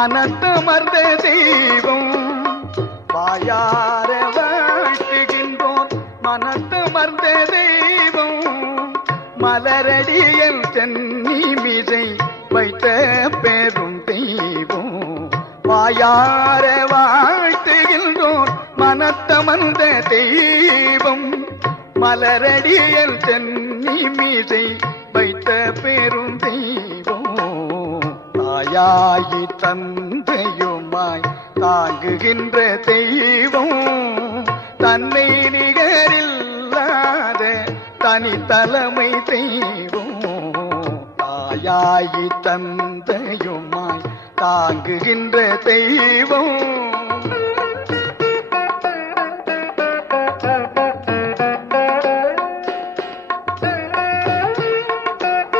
மனத்தமர்ந்த தெய்வம் வாயார வாழ்த்துகின்றோம் மனத்தமர்ந்த தெய்வம் மலரடியல் சென்னி மிசை வைத்த பெரும் தெய்வம் வாயார வாழ்த்துகின்றோம் மனத்தமர்ந்த தெய்வம் மலரடியல் சென்னி மீசை வைத்த பெரும் தெய்வம் தாயாயி தந்தையுமாய் தாங்குகின்ற தெய்வம் தன்னை நிகரில்லாத தனித்தலைமை தெய்வம் தாயாயி தந்தையுமாய் தாங்குகின்ற தெய்வம்